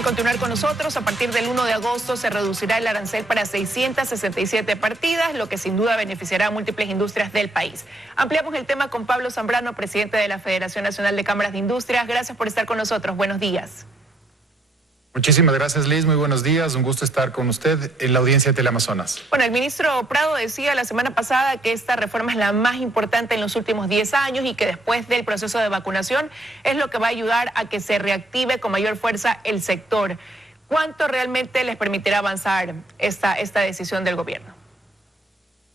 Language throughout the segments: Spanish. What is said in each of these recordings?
por continuar con nosotros. A partir del 1 de agosto se reducirá el arancel para 667 partidas, lo que sin duda beneficiará a múltiples industrias del país. Ampliamos el tema con Pablo Zambrano, presidente de la Federación Nacional de Cámaras de Industrias. Gracias por estar con nosotros. Buenos días. Muchísimas gracias, Liz. Muy buenos días. Un gusto estar con usted en la audiencia de Teleamazonas. Bueno, el ministro Prado decía la semana pasada que esta reforma es la más importante en los últimos 10 años y que después del proceso de vacunación es lo que va a ayudar a que se reactive con mayor fuerza el sector. ¿Cuánto realmente les permitirá avanzar esta decisión del gobierno?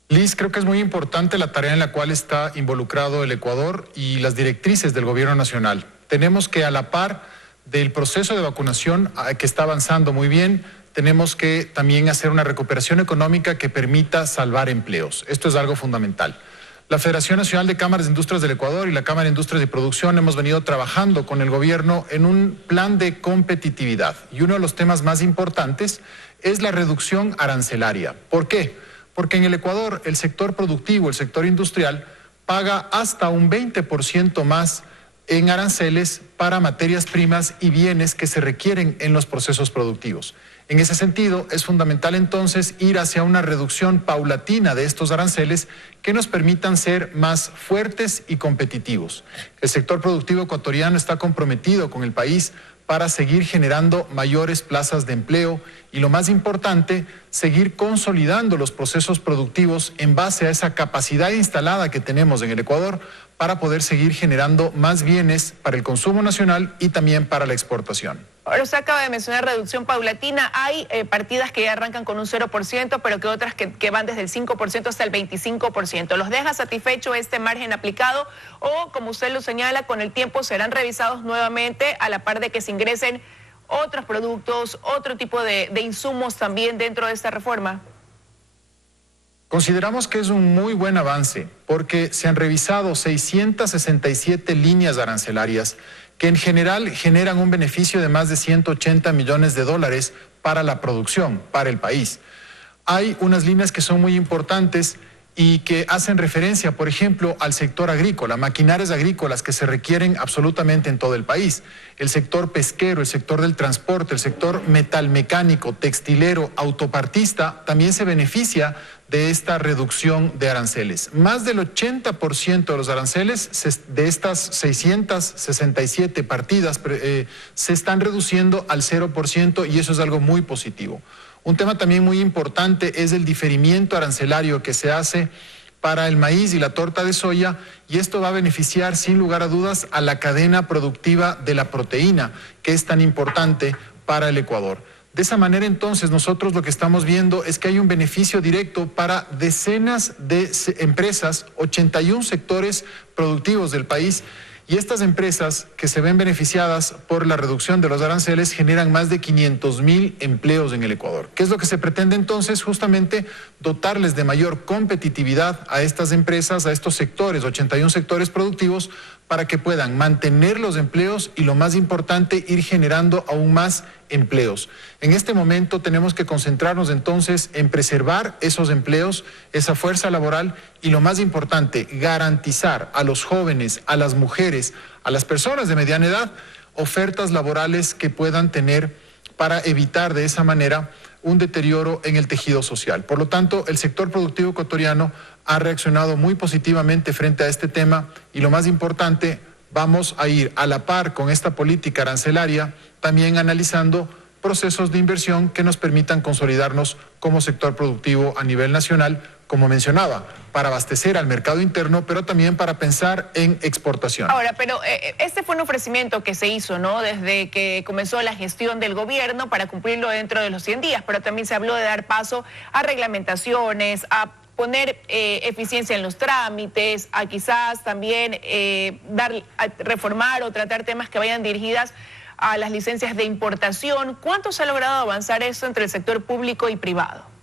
Liz, creo que es muy importante la tarea en la cual está involucrado el Ecuador y las directrices del gobierno nacional. Tenemos que, a la par del proceso de vacunación que está avanzando muy bien, tenemos que también hacer una recuperación económica que permita salvar empleos. Esto es algo fundamental. La Federación Nacional de Cámaras de Industrias del Ecuador y la Cámara de Industrias de Producción hemos venido trabajando con el gobierno en un plan de competitividad. Y uno de los temas más importantes es la reducción arancelaria. ¿Por qué? Porque en el Ecuador el sector productivo, el sector industrial, paga hasta un 20% más en aranceles para materias primas y bienes que se requieren en los procesos productivos. En ese sentido, es fundamental entonces ir hacia una reducción paulatina de estos aranceles que nos permitan ser más fuertes y competitivos. El sector productivo ecuatoriano está comprometido con el país para seguir generando mayores plazas de empleo y, lo más importante, seguir consolidando los procesos productivos en base a esa capacidad instalada que tenemos en el Ecuador para poder seguir generando más bienes para el consumo nacional y también para la exportación. Ahora usted acaba de mencionar reducción paulatina. Hay partidas que ya arrancan con un 0%, pero que otras que van desde el 5% hasta el 25%. ¿Los deja satisfecho este margen aplicado o, como usted lo señala, con el tiempo serán revisados nuevamente a la par de que se ingresen otros productos, otro tipo de insumos también dentro de esta reforma? Consideramos que es un muy buen avance porque se han revisado 667 líneas arancelarias que en general generan un beneficio de más de 180 millones de dólares para la producción, para el país. Hay unas líneas que son muy importantes y que hacen referencia, por ejemplo, al sector agrícola, maquinarias agrícolas que se requieren absolutamente en todo el país. El sector pesquero, el sector del transporte, el sector metalmecánico, textilero, autopartista, también se beneficia de esta reducción de aranceles. Más del 80% de los aranceles de estas 667 partidas se están reduciendo al 0% y eso es algo muy positivo. Un tema también muy importante es el diferimiento arancelario que se hace para el maíz y la torta de soya, y esto va a beneficiar sin lugar a dudas a la cadena productiva de la proteína, que es tan importante para el Ecuador. De esa manera, entonces, nosotros lo que estamos viendo es que hay un beneficio directo para decenas de empresas, 81 sectores productivos del país, y estas empresas que se ven beneficiadas por la reducción de los aranceles generan más de 500,000 empleos en el Ecuador. ¿Qué es lo que se pretende entonces? Justamente dotarles de mayor competitividad a estas empresas, a estos sectores, 81 sectores productivos, para que puedan mantener los empleos y, lo más importante, ir generando aún más empleos. En este momento tenemos que concentrarnos entonces en preservar esos empleos, esa fuerza laboral y, lo más importante, garantizar a los jóvenes, a las mujeres, a las personas de mediana edad, ofertas laborales que puedan tener para evitar de esa manera un deterioro en el tejido social. Por lo tanto, el sector productivo ecuatoriano ha reaccionado muy positivamente frente a este tema y, lo más importante, vamos a ir a la par con esta política arancelaria también analizando procesos de inversión que nos permitan consolidarnos como sector productivo a nivel nacional, como mencionaba, para abastecer al mercado interno, pero también para pensar en exportación. Ahora, pero este fue un ofrecimiento que se hizo, ¿no?, desde que comenzó la gestión del gobierno para cumplirlo dentro de los 100 días, pero también se habló de dar paso a reglamentaciones, a poner eficiencia en los trámites, a quizás también a reformar o tratar temas que vayan dirigidas a las licencias de importación. ¿Cuánto se ha logrado avanzar eso entre el sector público y privado?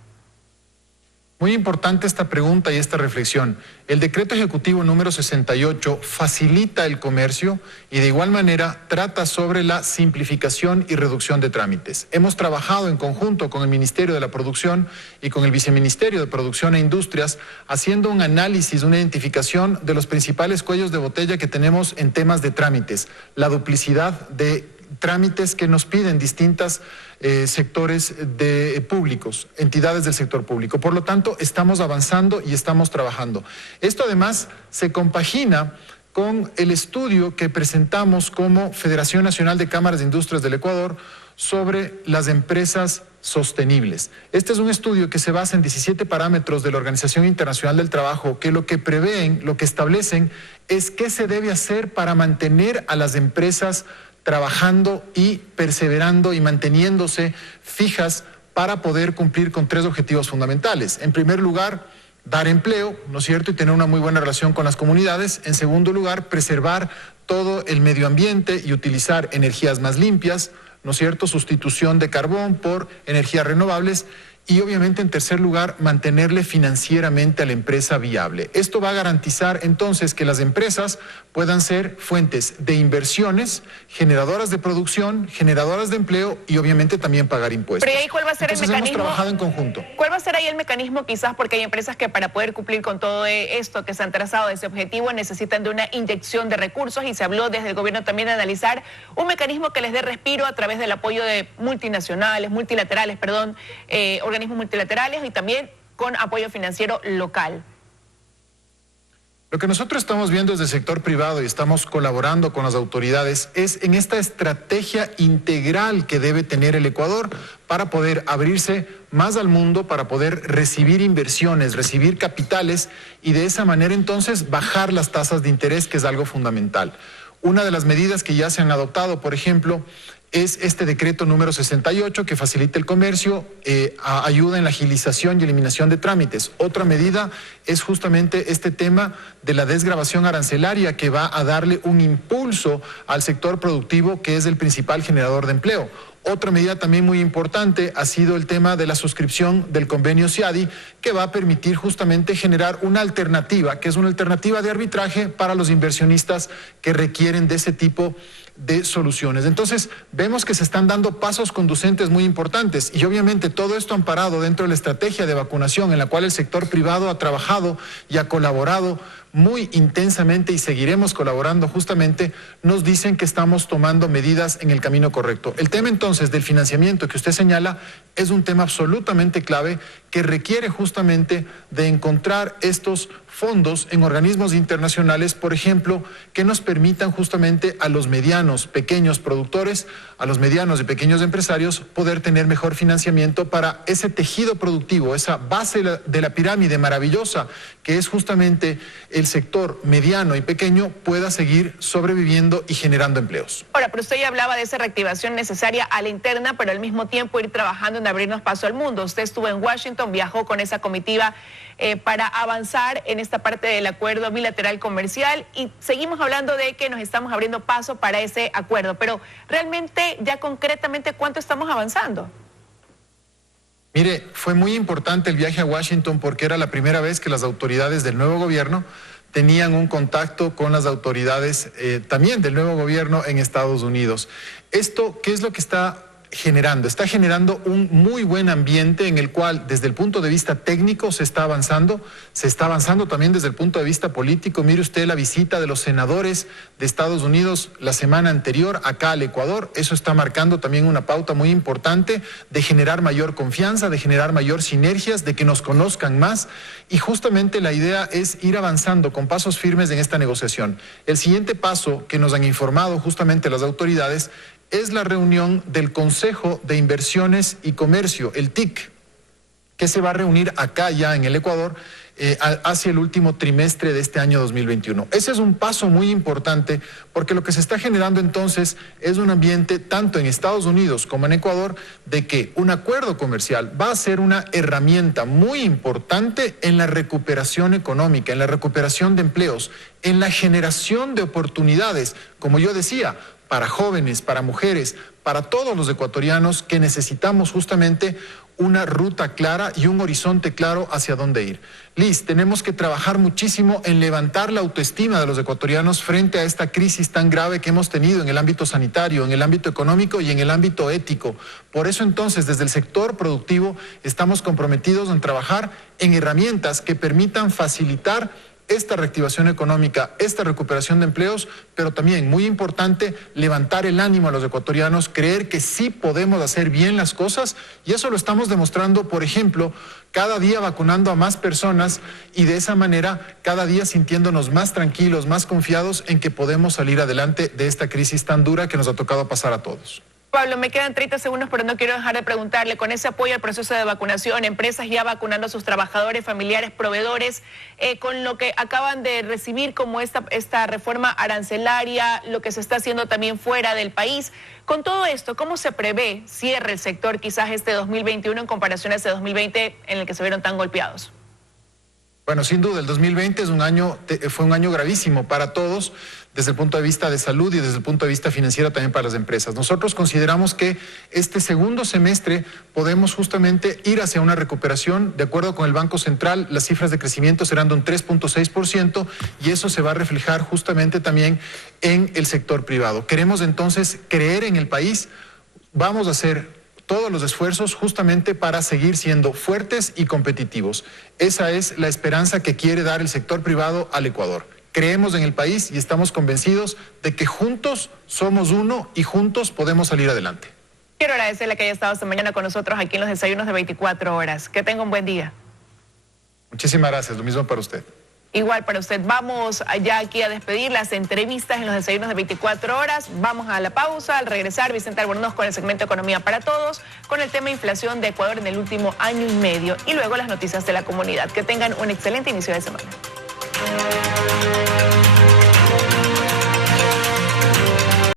Muy importante esta pregunta y esta reflexión. El decreto ejecutivo número 68 facilita el comercio y de igual manera trata sobre la simplificación y reducción de trámites. Hemos trabajado en conjunto con el Ministerio de la Producción y con el Viceministerio de Producción e Industrias haciendo un análisis, una identificación de los principales cuellos de botella que tenemos en temas de trámites. La duplicidad de trámites que nos piden distintos sectores públicos, entidades del sector público. Por lo tanto, estamos avanzando y estamos trabajando. Esto además se compagina con el estudio que presentamos como Federación Nacional de Cámaras de Industrias del Ecuador sobre las empresas sostenibles. Este es un estudio que se basa en 17 parámetros de la Organización Internacional del Trabajo que lo que prevén, lo que establecen es qué se debe hacer para mantener a las empresas trabajando y perseverando y manteniéndose fijas para poder cumplir con 3 objetivos fundamentales. En primer lugar, dar empleo, ¿no es cierto?, y tener una muy buena relación con las comunidades. En segundo lugar, preservar todo el medio ambiente y utilizar energías más limpias, ¿no es cierto?, sustitución de carbón por energías renovables. Y obviamente, en tercer lugar, mantenerle financieramente a la empresa viable. Esto va a garantizar entonces que las empresas puedan ser fuentes de inversiones, generadoras de producción, generadoras de empleo y obviamente también pagar impuestos. Pero ¿y ahí cuál va a ser entonces, el mecanismo? Hemos trabajado en conjunto. ¿Cuál va a ser ahí el mecanismo quizás? Porque hay empresas que para poder cumplir con todo esto que se han trazado, ese objetivo, necesitan de una inyección de recursos y se habló desde el gobierno también de analizar un mecanismo que les dé respiro a través del apoyo de multilaterales, organismos multilaterales y también con apoyo financiero local. Lo que nosotros estamos viendo desde el sector privado y estamos colaborando con las autoridades es en esta estrategia integral que debe tener el Ecuador para poder abrirse más al mundo, para poder recibir inversiones, recibir capitales y de esa manera entonces bajar las tasas de interés, que es algo fundamental. Una de las medidas que ya se han adoptado, por ejemplo, es este decreto número 68 que facilita el comercio, ayuda en la agilización y eliminación de trámites. Otra medida es justamente este tema de la desgravación arancelaria que va a darle un impulso al sector productivo, que es el principal generador de empleo. Otra medida también muy importante ha sido el tema de la suscripción del convenio CIADI, que va a permitir justamente generar una alternativa, que es una alternativa de arbitraje para los inversionistas que requieren de ese tipo de soluciones. Entonces, vemos que se están dando pasos conducentes muy importantes y obviamente todo esto amparado dentro de la estrategia de vacunación en la cual el sector privado ha trabajado y ha colaborado muy intensamente y seguiremos colaborando justamente, nos dicen que estamos tomando medidas en el camino correcto. El tema entonces del financiamiento que usted señala es un tema absolutamente clave que requiere justamente de encontrar estos fondos en organismos internacionales, por ejemplo, que nos permitan justamente a los medianos, pequeños productores, a los medianos y pequeños empresarios poder tener mejor financiamiento para ese tejido productivo, esa base de la pirámide maravillosa que es justamente el sector mediano y pequeño pueda seguir sobreviviendo y generando empleos. Ahora, pero usted ya hablaba de esa reactivación necesaria a la interna, pero al mismo tiempo ir trabajando en abrirnos paso al mundo. Usted estuvo en Washington, viajó con esa comitiva para avanzar en esta parte del acuerdo bilateral comercial y seguimos hablando de que nos estamos abriendo paso para ese acuerdo, pero realmente, ya concretamente, ¿cuánto estamos avanzando? Mire, fue muy importante el viaje a Washington porque era la primera vez que las autoridades del nuevo gobierno tenían un contacto con las autoridades también del nuevo gobierno en Estados Unidos. ¿Esto qué es lo que está generando? Está generando un muy buen ambiente en el cual desde el punto de vista técnico se está avanzando también desde el punto de vista político. Mire usted la visita de los senadores de Estados Unidos la semana anterior acá al Ecuador, eso está marcando también una pauta muy importante de generar mayor confianza, de generar mayor sinergias, de que nos conozcan más y justamente la idea es ir avanzando con pasos firmes en esta negociación. El siguiente paso que nos han informado justamente las autoridades es la reunión del Consejo de Inversiones y Comercio, el TIC, que se va a reunir acá ya en el Ecuador hacia el último trimestre de este año 2021. Ese es un paso muy importante porque lo que se está generando entonces es un ambiente tanto en Estados Unidos como en Ecuador de que un acuerdo comercial va a ser una herramienta muy importante en la recuperación económica, en la recuperación de empleos, en la generación de oportunidades, como yo decía, para jóvenes, para mujeres, para todos los ecuatorianos que necesitamos justamente una ruta clara y un horizonte claro hacia dónde ir. Liz, tenemos que trabajar muchísimo en levantar la autoestima de los ecuatorianos frente a esta crisis tan grave que hemos tenido en el ámbito sanitario, en el ámbito económico y en el ámbito ético. Por eso entonces, desde el sector productivo, estamos comprometidos en trabajar en herramientas que permitan facilitar esta reactivación económica, esta recuperación de empleos, pero también, muy importante, levantar el ánimo a los ecuatorianos, creer que sí podemos hacer bien las cosas, y eso lo estamos demostrando, por ejemplo, cada día vacunando a más personas y de esa manera cada día sintiéndonos más tranquilos, más confiados en que podemos salir adelante de esta crisis tan dura que nos ha tocado pasar a todos. Pablo, me quedan 30 segundos, pero no quiero dejar de preguntarle, con ese apoyo al proceso de vacunación, empresas ya vacunando a sus trabajadores, familiares, proveedores, con lo que acaban de recibir como esta reforma arancelaria, lo que se está haciendo también fuera del país, con todo esto, ¿cómo se prevé cierre el sector quizás este 2021 en comparación a ese 2020 en el que se vieron tan golpeados? Bueno, sin duda, el 2020 fue un año gravísimo para todos, desde el punto de vista de salud y desde el punto de vista financiero también para las empresas. Nosotros consideramos que este segundo semestre podemos justamente ir hacia una recuperación. De acuerdo con el Banco Central, las cifras de crecimiento serán de un 3.6% y eso se va a reflejar justamente también en el sector privado. Queremos entonces creer en el país, vamos a hacer todos los esfuerzos justamente para seguir siendo fuertes y competitivos. Esa es la esperanza que quiere dar el sector privado al Ecuador. Creemos en el país y estamos convencidos de que juntos somos uno y juntos podemos salir adelante. Quiero agradecerle que haya estado esta mañana con nosotros aquí en los desayunos de 24 horas. Que tenga un buen día. Muchísimas gracias, lo mismo para usted. Igual para usted. Vamos ya aquí a despedir las entrevistas en los desayunos de 24 horas. Vamos a la pausa. Al regresar, Vicente Albornoz con el segmento Economía para Todos, con el tema inflación de Ecuador en el último año y medio. Y luego las noticias de la comunidad. Que tengan un excelente inicio de semana.